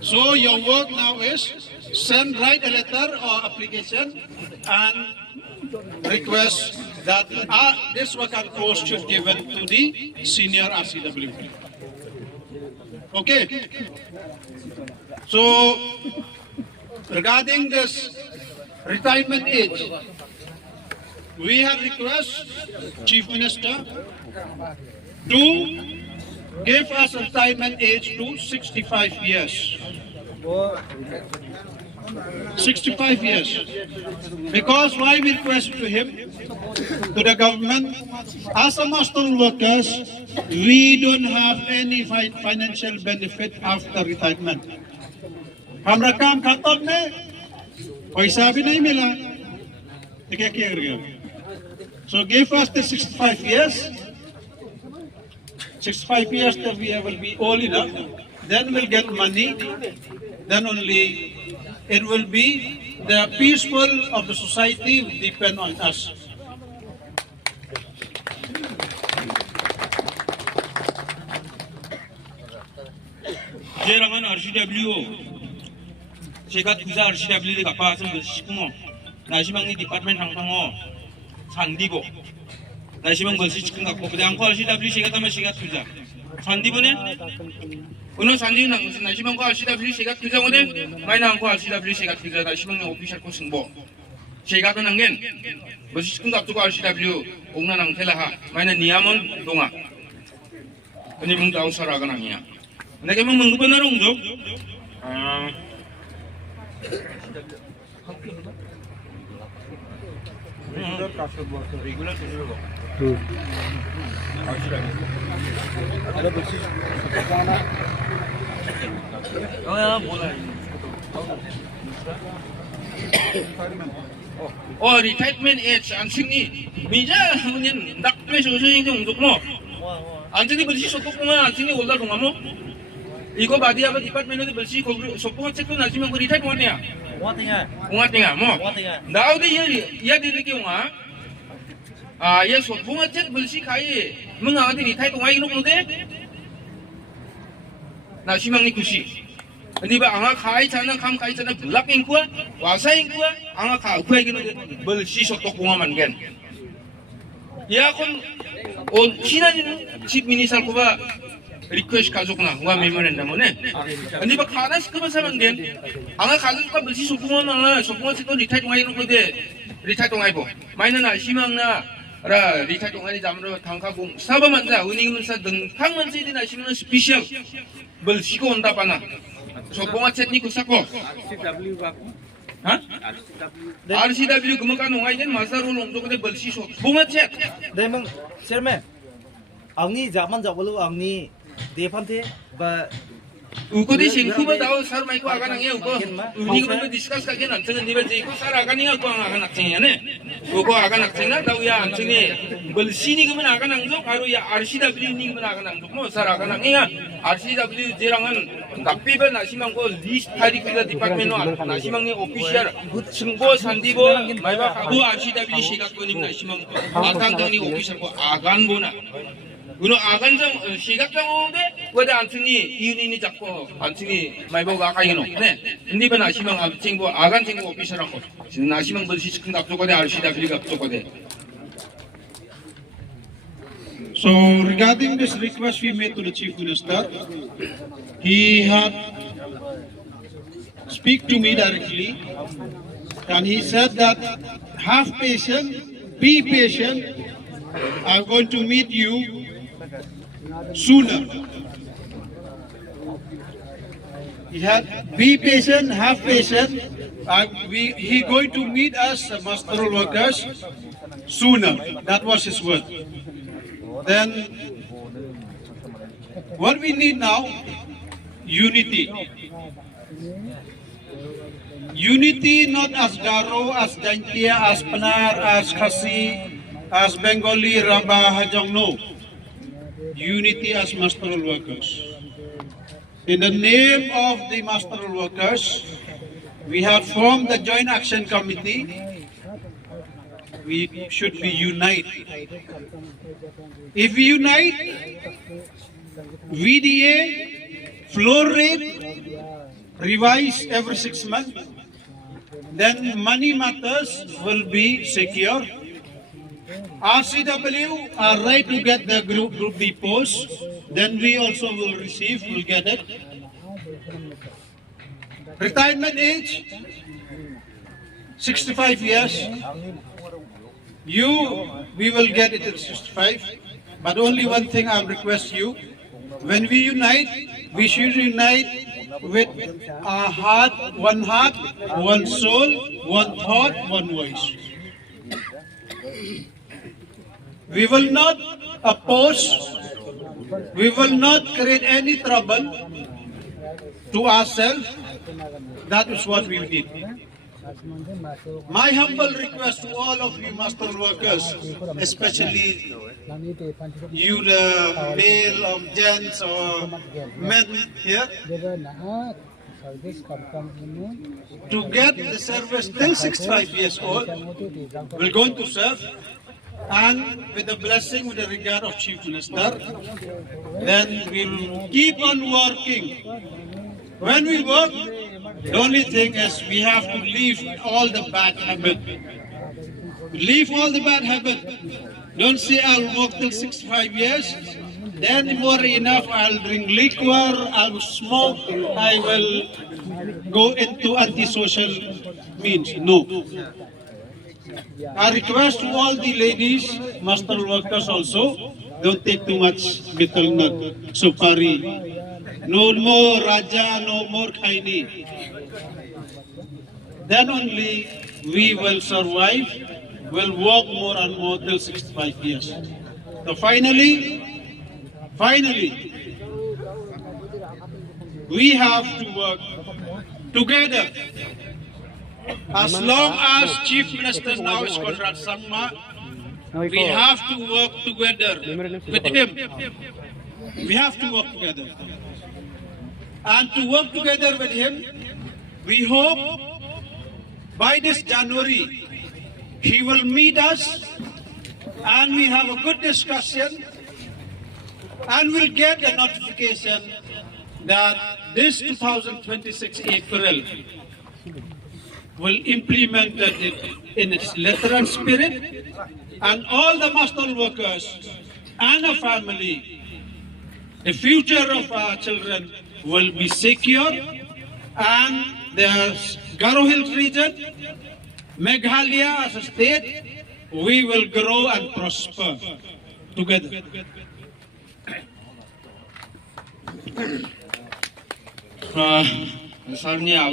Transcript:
So your work now is write a letter or application and request that this vacant post should given to the senior RCW. Okay. So regarding this retirement age, we have request Chief Minister to give us a retirement age to 65 years. 65 years. Because why we request to him, to the government, as a master workers, we don't have any financial benefit after retirement. हमरा काम खत्म ने पैसा भी नहीं मिला तो क्या करेंगे? So give us the 65 years. 65 years that we will be old enough, then we'll get money, then only it will be the peaceful of the society will depend on us. 제랑은 RCW 제가 투자 RCW를 갚아서 시구모 나시방니 디파트먼트 상상어 산디고 나시방 벌시 치킨 갖고 그냥 거 RCW 제가 담아 제가 투자 산디보네 오늘 산디는 무슨 나시방 거 RCW 제가 투자 오늘 많이 나온 거 RCW 제가 투자 나시방 오피셜 코 승보 제가 하는 게 벌시 치킨 갖고 RCW 옥나랑 텔라하 많이 니아몬 동아 ini mung tahu saragan angnya. Nek emang mung bener unjuk. Ada bersih. Oh ya boleh. Oh retirement age anjingni. Bija mungkin dak plesu sing unjuk mo. 안전이 벌시 소통만 안전이 올라 동아모 이거 바디아바 디파트먼트 벌시 소통만 체크 나시면 그 리타이트 왔냐 공화땡아 뭐 나오데 이야 되게 용아 아얘 소통만 체크 벌시 가이 มึง아데 리타이트 와 이노 건데 나시망니 구시 ini ba anga khai chana kham khai chana bulak ingkua wasa ingkua anga kha ukhai gino 벌시 소통 공화만 gen ya kon on 신하는 집 미니살코가 리퀘스트 가족나 와 메모는 나무네 근데 막 하나씩 그만 사면 돼 아가 가족과 물시 소풍원나 소풍원도 리타이 동아이 놓고 돼 리타이 동아이 보 마이너나 희망나 라 리타이 동아이 잠으로 당카공 사바만자 은행문사 등탕만 세디나 시면 스피셜 물시고 온다 바나 소풍원 챗니 구사코 RCW 그만간 농아이는 마사로 농도근데 벌시 소풍원 챗 Demang, chairman. Angni zaman jawab angni defante ba 우거디 싱쿠바 다오 사르 마이코 아가낭에 우거 우니그만 디스커스 가게 난트는 니베 제이코 사르 아가닝아 꽝 아가낙쟁이야네 우거 아가낙쟁나 다우야 안쟁이 벌시니 그만 아가낭족 바로 야 RCW 니 그만 아가낭족 뭐 사르 아가낭이야 RCW 제랑은 납비베 나시망고 리스타리크가 디파트먼트 나시망니 오피셜 승보 산디보 마이바 가부 RCW 시각권님 나시망 아탄강니 오피셜고 아간보나 우리 아간장 시각장인데 왜 안층이 이윤이니 잡고 안층이 마이보가 아가이노 네 근데ben 아시망 안층고 아간층고 오피셜하고 지금 아시망 벌시 시큰 앞쪽에 RCW가 앞쪽에 So regarding this request we made to the Chief Minister, he had speak to me directly and he said that have patience, be patient, I'm going to meet you sooner. He had be patient, have patience. He going to meet us, master workers, sooner. That was his word. Then, what we need now, unity. Unity not as Garo, as Daintia, as Panar, as Khasi, as Bengali, Rabah, Hajong, no. Unity as masteral workers. In the name of the masteral workers, we have formed the Joint Action Committee. We should be united. If we unite, VDA, floor rate, revised every 6 months. Then money matters will be secure. RCW are right to get the group B post. Then we also will get it. Retirement age, 65 years. We will get it at 65. But only one thing I request you, when we unite, we should unite with our heart, one soul, one thought, one voice. We will not oppose, we will not create any trouble to ourselves. That is what we did. My humble request to all of you master workers, especially you the male gents or men here, to get the service till 65 years old, we're going to serve, and with the blessing, with the regard of Chief Minister, then we'll keep on working. When we work, the only thing is we have to leave all the bad habits. Leave all the bad habits. Don't say I'll work till 65 years, then more enough I'll drink liquor, I'll smoke, I will go into antisocial means. No. I request to all the ladies, master workers also, don't take too much betel nut, supari. No more Raja, no more Kaini. Then only we will survive, will work more and more till 65 years. So finally, we have to work together. As long as Chief Minister now is Conrad Sangma, we have to work together with him. We have to work together. And to work together with him, we hope by this January, he will meet us and we have a good discussion and we'll get a notification that this 2026 April will implement it in its letter and spirit, and all the master workers and our family, the future of our children will be secure, and the Garo Hills region, Meghalaya as a state, we will grow and prosper together. Misalnya